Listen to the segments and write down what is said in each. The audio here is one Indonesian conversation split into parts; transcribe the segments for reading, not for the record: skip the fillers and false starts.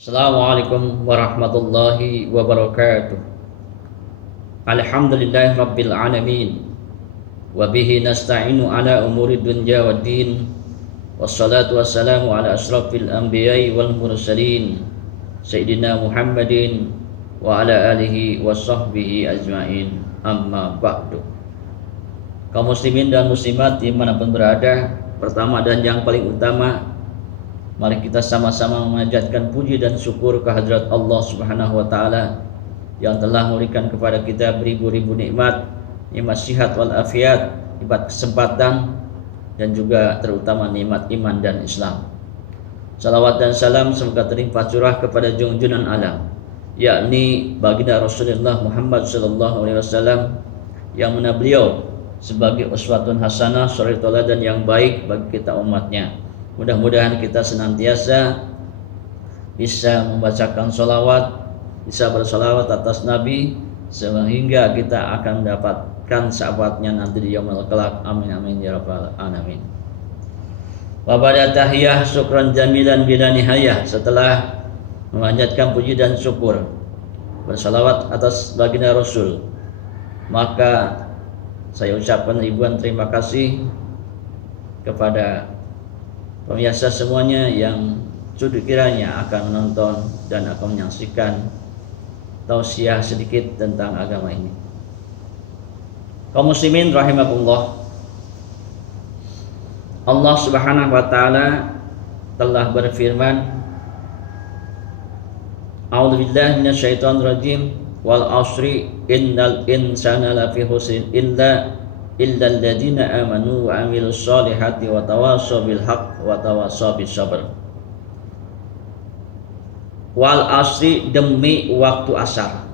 Assalamualaikum warahmatullahi wabarakatuh. Alhamdulillahi rabbil alamin. Wa bihi nasta'inu ala umuri dunya waddin. Wassalatu wassalamu ala asrafil anbiya'i wal mursalin Sayyidina Muhammadin wa ala alihi wa sahbihi ajma'in. Amma ba'du. Kaum muslimin dan muslimat dimanapun berada, pertama dan yang paling utama, mari kita sama-sama memanjatkan puji dan syukur kehadirat Allah Subhanahu wa taala yang telah memberikan kepada kita beribu-ribu nikmat, nikmat sihat wal afiat, nikmat kesempatan, dan juga terutama nikmat iman dan Islam. Salawat dan salam semoga terlimpah curah kepada junjungan alam, yakni baginda Rasulullah Muhammad sallallahu alaihi wasallam, yang mana beliau sebagai uswatun hasanah, suri tauladan yang baik bagi kita umatnya. Mudah-mudahan kita senantiasa bisa membacakan sholawat, bisa bersolawat atas Nabi, sehingga kita akan mendapatkan syafaatnya nanti di yaumul kelak. Amin amin ya rabbal alamin. Wa ba'da tahiyah syukran jamilan bila nihayah. Setelah memanjatkan puji dan syukur, bersolawat atas baginda Rasul, maka saya ucapkan ribuan terima kasih kepada pemirsa semuanya yang kiranya akan menonton dan akan menyaksikan tausiah sedikit tentang agama ini. Kaum muslimin rahimakumullah, Allah Subhanahu wa taala telah berfirman, A'udzubillahi minasyaitonir rajim, wal asri innal insana lafi khusrin illa alladziina aamanu wa 'amilus shalihati wa tawassaw bil haqq wa tawassaw bis sabr. Wal asri, demi waktu asar.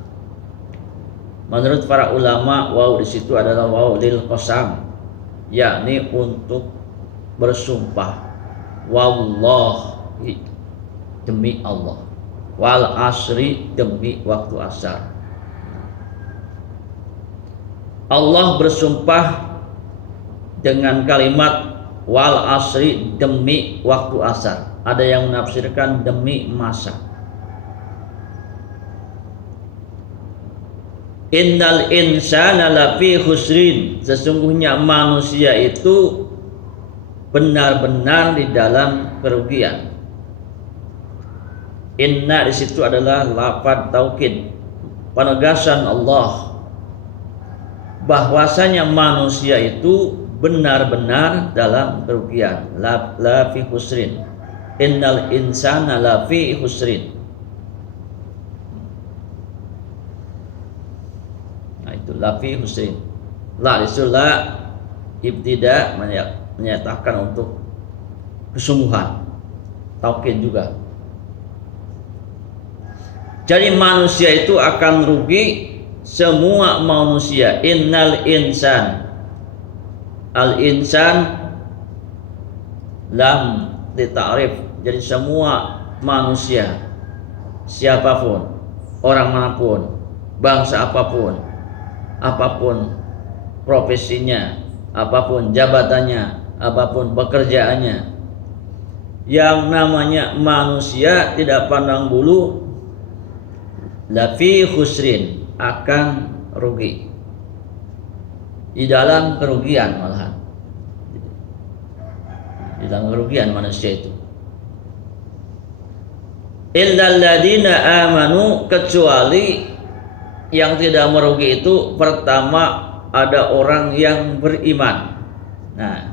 Menurut para ulama, waw di situ adalah waw lil qasam, yakni untuk bersumpah. Wallahi, demi Allah. Wal asri, demi waktu asar. Allah bersumpah dengan kalimat wal asri, demi waktu asar. Ada yang menafsirkan demi masa. Innal insana lafi khusrin, sesungguhnya manusia itu benar-benar di dalam kerugian. Inna di situ adalah lafaz taukid, penegasan Allah bahwasanya manusia itu benar-benar dalam kerugian. La fi khusrin. Innal insana la fi khusrin. Nah itu la fi khusrin. La disulah ibtida menyatakan untuk kesungguhan. Taukid juga. Jadi manusia itu akan rugi. Semua manusia. Innal insan, al insan lam dita'rif, jadi semua manusia, siapapun, orang manapun, bangsa apapun, apapun profesinya, apapun jabatannya, apapun pekerjaannya, yang namanya manusia tidak pandang bulu, lafi khusrin, akan rugi, di dalam kerugian, malahan di dalam kerugian manusia itu. Illal ladzina amanu, kecuali yang tidak merugi itu pertama ada orang yang beriman. Nah,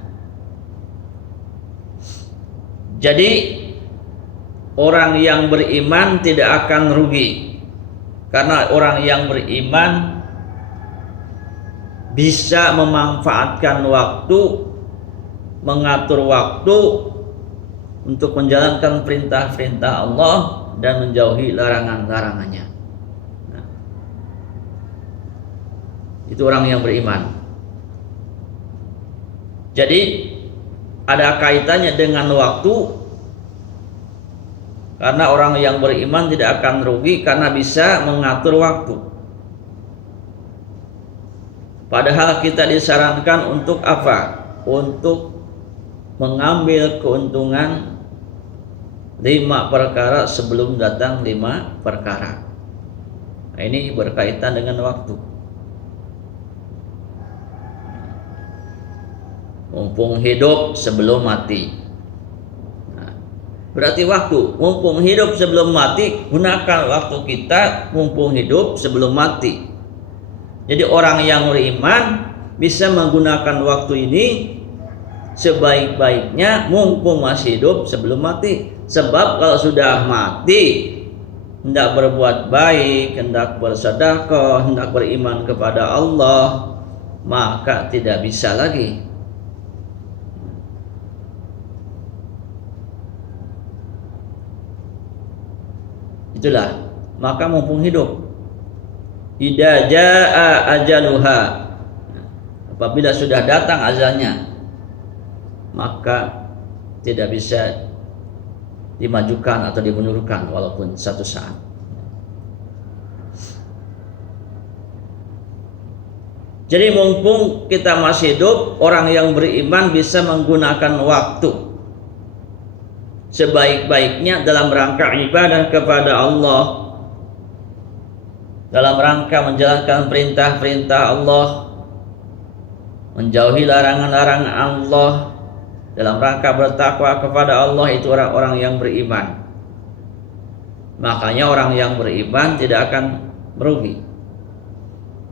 jadi orang yang beriman tidak akan rugi. Karena orang yang beriman bisa memanfaatkan waktu, mengatur waktu untuk menjalankan perintah-perintah Allah dan menjauhi larangan-larangannya. Nah, itu orang yang beriman. Jadi ada kaitannya dengan waktu. Karena orang yang beriman tidak akan rugi karena bisa mengatur waktu. Padahal kita disarankan untuk apa? Untuk mengambil keuntungan 5 perkara sebelum datang 5 perkara. Nah, ini berkaitan dengan waktu. Mumpung hidup sebelum mati. Nah, berarti waktu. Mumpung hidup sebelum mati, gunakan waktu kita mumpung hidup sebelum mati. Jadi orang yang beriman bisa menggunakan waktu ini sebaik-baiknya mumpung masih hidup sebelum mati. Sebab kalau sudah mati, hendak berbuat baik, hendak bersedekah, hendak beriman kepada Allah, maka tidak bisa lagi. Itulah, maka mumpung hidup. Idza jaa ajaluha, apabila sudah datang ajalnya, maka tidak bisa dimajukan atau dimundurkan walaupun satu saat. Jadi mumpung kita masih hidup, orang yang beriman bisa menggunakan waktu sebaik-baiknya dalam rangka ibadah kepada Allah, dalam rangka menjalankan perintah-perintah Allah, menjauhi larangan-larangan Allah, dalam rangka bertakwa kepada Allah. Itu orang-orang yang beriman. Makanya orang yang beriman tidak akan merugi.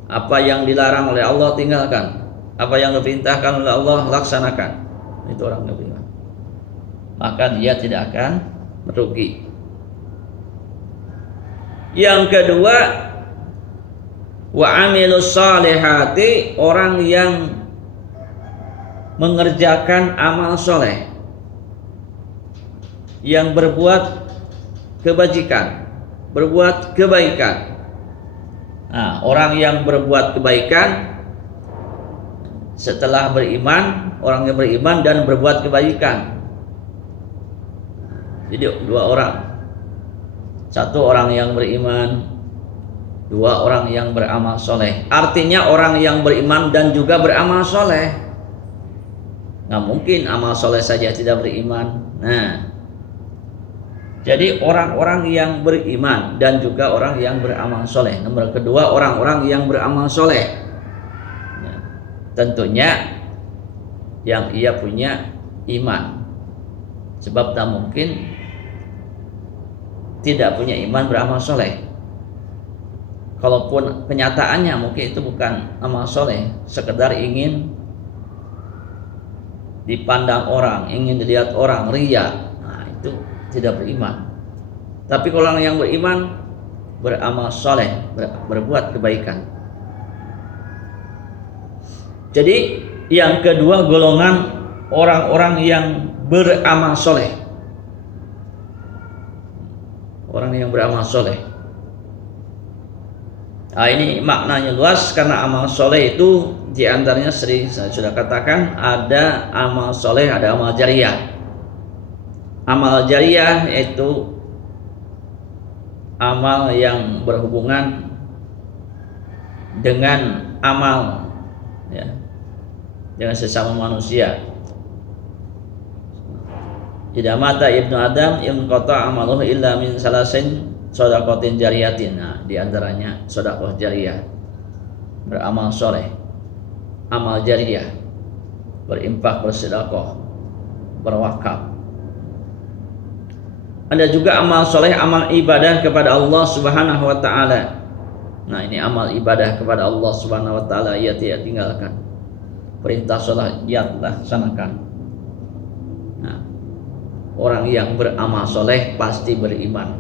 Apa yang dilarang oleh Allah tinggalkan, apa yang diperintahkan oleh Allah laksanakan. Itu orang yang beriman, maka dia tidak akan merugi. Yang kedua, wa amilus salihati, orang yang mengerjakan amal soleh, yang berbuat kebajikan, berbuat kebaikan. Nah, orang yang berbuat kebaikan setelah beriman, orang yang beriman dan berbuat kebaikan. Jadi dua orang, satu orang yang beriman, dua orang yang beramal soleh. Artinya orang yang beriman dan juga beramal soleh. Nggak mungkin amal soleh saja tidak beriman. Nah, jadi orang-orang yang beriman dan juga orang yang beramal soleh. Nomor kedua, orang-orang yang beramal soleh. Nah, tentunya yang ia punya iman. Sebab tak mungkin tidak punya iman beramal soleh. Kalaupun kenyataannya mungkin itu bukan amal soleh, sekedar ingin dipandang orang, ingin dilihat orang, riya. Nah, itu tidak beriman. Tapi kalau orang yang beriman, beramal soleh, berbuat kebaikan. Jadi yang kedua, golongan orang-orang yang beramal soleh. Orang yang beramal soleh. Nah, ini maknanya luas karena amal soleh itu diantaranya sering saya sudah katakan, ada amal soleh, ada amal jariyah. Amal jariyah yaitu amal yang berhubungan dengan amal, ya, dengan sesama manusia. Idza mata ibnu Adam inqata amaluhu illa min salasin shadaqatin jariyatin. Nah, di antaranya sedekah jariyah, beramal soleh, amal jariyah, berinfak, bersedekah, berwakaf. Ada juga amal soleh, amal ibadah kepada Allah Subhanahu wa ta'ala. Nah, ini amal ibadah kepada Allah Subhanahu wa ta'ala, ia tidak tinggalkan. Perintah sholat ia laksanakan. Nah, orang yang beramal soleh pasti beriman.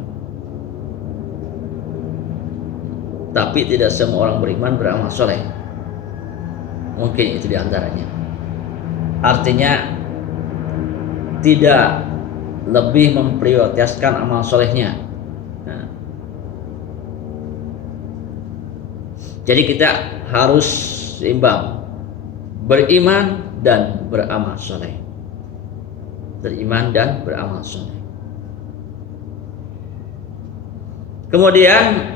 Tapi tidak semua orang beriman beramal soleh. Mungkin itu diantaranya. Artinya tidak lebih memprioritaskan amal solehnya. Nah, jadi kita harus seimbang, beriman dan beramal soleh. Beriman dan beramal soleh. Kemudian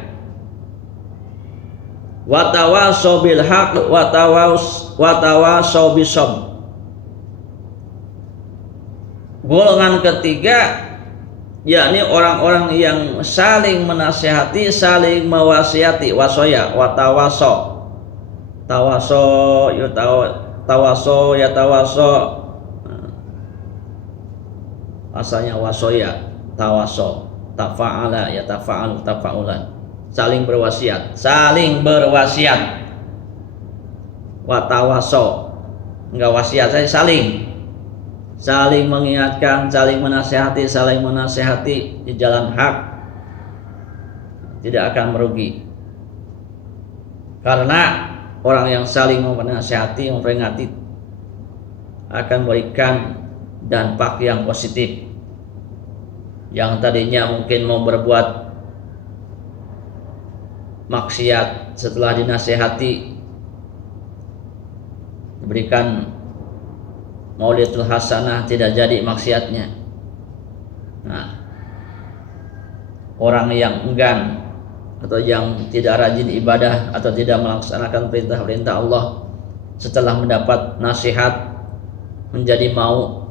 watawasau bil haq watawasau bis sabr. Golongan ketiga, yakni orang-orang yang saling menasihati, saling mewasiati, wasoya, watawaso, tawaso, tawaso, ya tawaso, asalnya wasoya, tawaso, tafa'ala, ya tafa'alu, tafa'ulan, saling berwasiat, watawaso, enggak wasiat, saya saling mengingatkan, saling menasehati di jalan hak, tidak akan merugi. Karena orang yang saling menasehati, memperingati akan memberikan dampak yang positif. Yang tadinya mungkin mau berbuat maksiat, setelah dinasehati diberikan Maulidul Hasanah, tidak jadi maksiatnya. Nah, orang yang enggan atau yang tidak rajin ibadah atau tidak melaksanakan perintah-perintah Allah, setelah mendapat nasihat menjadi mau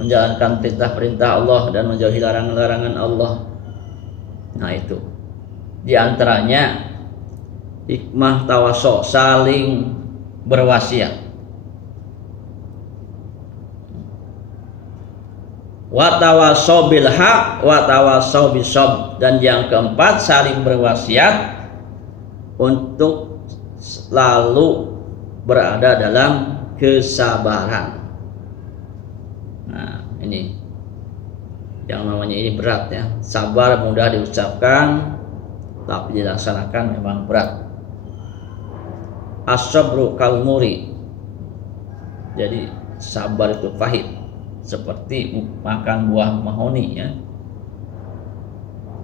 menjalankan perintah-perintah Allah dan menjauhi larangan-larangan Allah. Nah, itu di antaranya hikmah tawaso, saling berwasiat. Watawasau bil haq, watawasau bisabr, dan yang keempat saling berwasiat untuk selalu berada dalam kesabaran. Nah, ini yang namanya ini berat ya. Sabar mudah diucapkan, tapi dilaksanakan memang berat. As-sabru kal muri, jadi sabar itu pahit, seperti makan buah mahoni ya,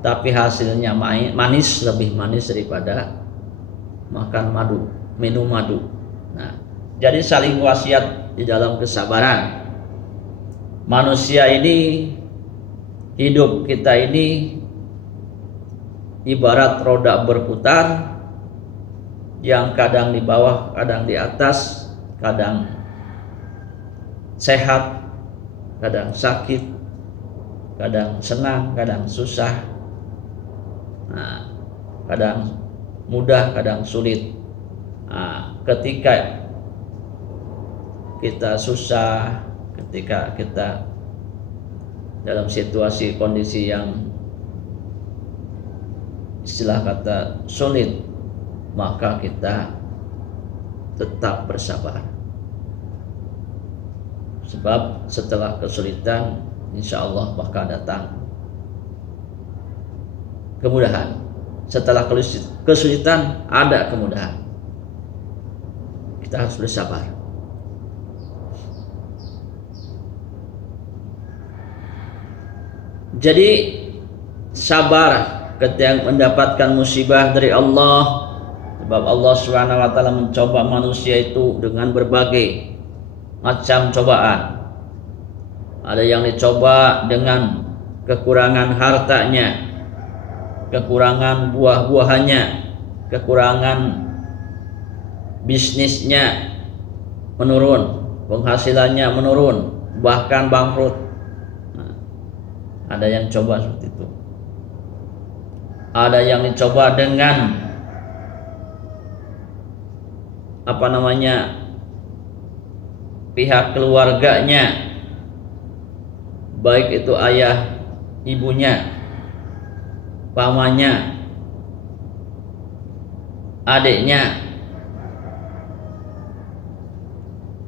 tapi hasilnya manis, lebih manis daripada makan madu, minum madu. Nah, jadi saling wasiat di dalam kesabaran. Manusia ini, hidup kita ini ibarat roda berputar, yang kadang di bawah, kadang di atas, kadang sehat, kadang sakit, kadang senang, kadang susah. Nah, kadang mudah, kadang sulit. Nah, ketika kita susah, ketika kita dalam situasi kondisi yang istilah kata sulit, maka kita tetap bersabar. Sebab setelah kesulitan, insya Allah bakal datang kemudahan. Setelah kesulitan ada kemudahan. Kita harus bersabar. Jadi sabar ketika mendapatkan musibah dari Allah. Sebab Allah SWT mencoba manusia itu dengan berbagai macam cobaan. Ada yang dicoba dengan kekurangan hartanya, kekurangan buah-buahannya, kekurangan bisnisnya menurun, penghasilannya menurun, bahkan bangkrut. Nah, ada yang coba seperti itu. Ada yang dicoba dengan pihak keluarganya, baik itu ayah, ibunya, pamannya, adiknya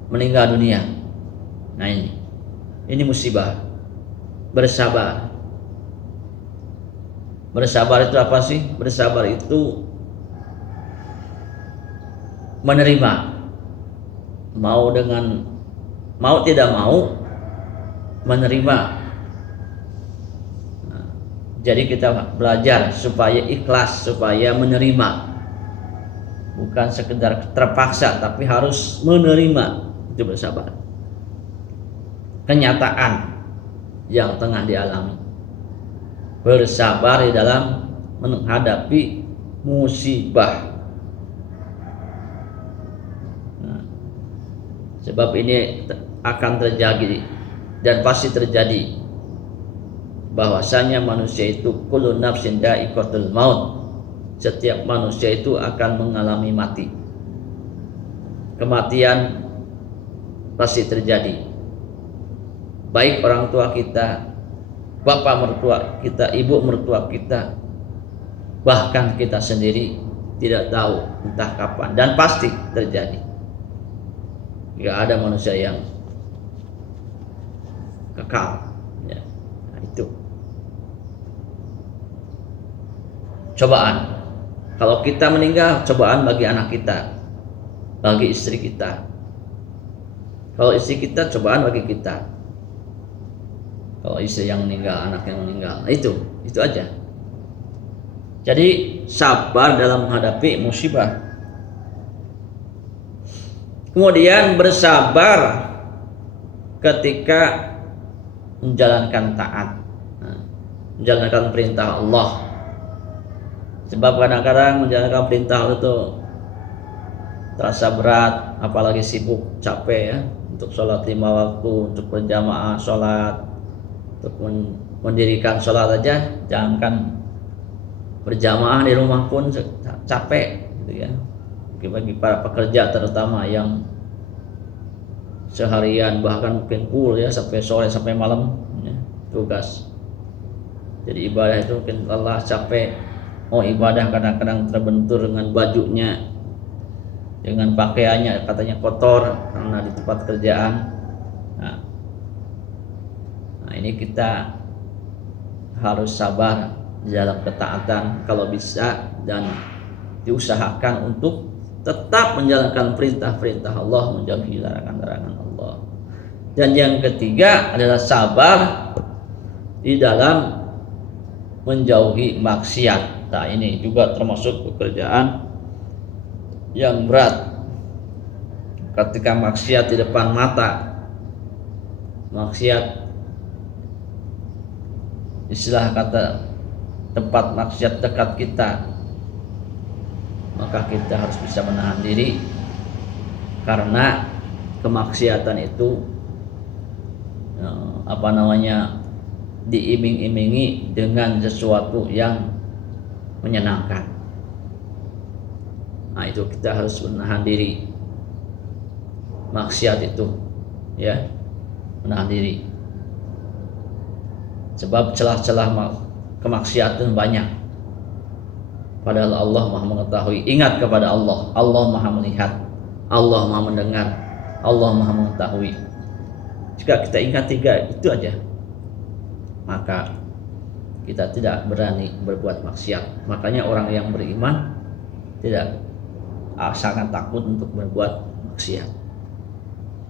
meninggal dunia. Nah, ini musibah. Bersabar. Bersabar itu apa sih? Bersabar itu menerima, mau tidak mau menerima. Nah, jadi kita belajar supaya ikhlas, supaya menerima, bukan sekedar terpaksa, tapi harus menerima. Itu bersabar. Kenyataan yang tengah dialami. Bersabar di dalam menghadapi musibah. Sebab ini akan terjadi dan pasti terjadi. bahwasanya manusia itu kullu nafsin dha'iqatul maut. Setiap manusia itu akan mengalami mati. Kematian pasti terjadi. Baik orang tua kita, bapak mertua kita, ibu mertua kita, bahkan kita sendiri tidak tahu entah kapan, dan pasti terjadi. Tidak ada manusia yang kekal, ya. Nah, itu cobaan. Kalau kita meninggal, cobaan bagi anak kita, bagi istri kita. Kalau istri kita, cobaan bagi kita. Kalau istri yang meninggal, anak yang meninggal, nah, itu aja. Jadi sabar dalam menghadapi musibah. Kemudian bersabar ketika menjalankan taat, menjalankan perintah Allah. Sebab kadang-kadang menjalankan perintah Allah itu terasa berat, apalagi sibuk, capek ya, untuk sholat 5 waktu, untuk berjamaah sholat, untuk mendirikan sholat aja, jangankan berjamaah di rumah pun capek gitu ya. Bagi para pekerja terutama yang seharian bahkan mungkin full ya, sampai sore sampai malam ya, tugas. Jadi ibadah itu mungkin lelah, capek. Mau ibadah kadang-kadang terbentur dengan bajunya, dengan pakaiannya, katanya kotor karena di tempat kerjaan. Nah ini kita harus sabar dalam ketaatan kalau bisa, dan diusahakan untuk tetap menjalankan perintah-perintah Allah, menjauhi larangan-larangan Allah. Dan yang ketiga adalah sabar di dalam menjauhi maksiat. Nah ini juga termasuk pekerjaan yang berat. Ketika maksiat di depan mata, maksiat, istilah kata tempat maksiat dekat kita, maka kita harus bisa menahan diri, karena kemaksiatan itu diiming-imingi dengan sesuatu yang menyenangkan. Nah itu kita harus menahan diri maksiat itu, ya, menahan diri. Sebab celah-celah kemaksiatan banyak, padahal Allah Maha mengetahui. Ingat kepada Allah, Allah Maha melihat, Allah Maha mendengar, Allah Maha mengetahui. Jika kita ingat 3 itu aja, maka kita tidak berani berbuat maksiat. Makanya orang yang beriman tidak sangat takut untuk berbuat maksiat.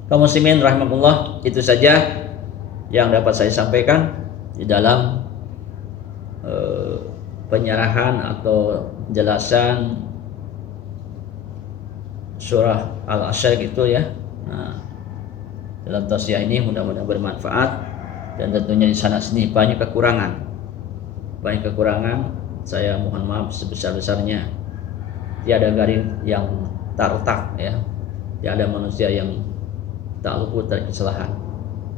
Kaum muslimin rahimakumullah, itu saja yang dapat saya sampaikan di dalam penyerahan atau penjelasan surah Al-Asr gitu ya. Nah, dalam tausiah ini mudah-mudahan bermanfaat, dan tentunya di sana sini banyak kekurangan. Saya mohon maaf sebesar-besarnya. Tiada garing yang tak retak ya. Tiada manusia yang tak luput dari kesalahan.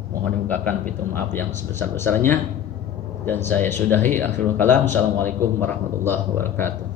Mohon dibukakan pintu maaf yang sebesar-besarnya. Dan saya sudahi akhirul kalam. Assalamualaikum warahmatullahi wabarakatuh.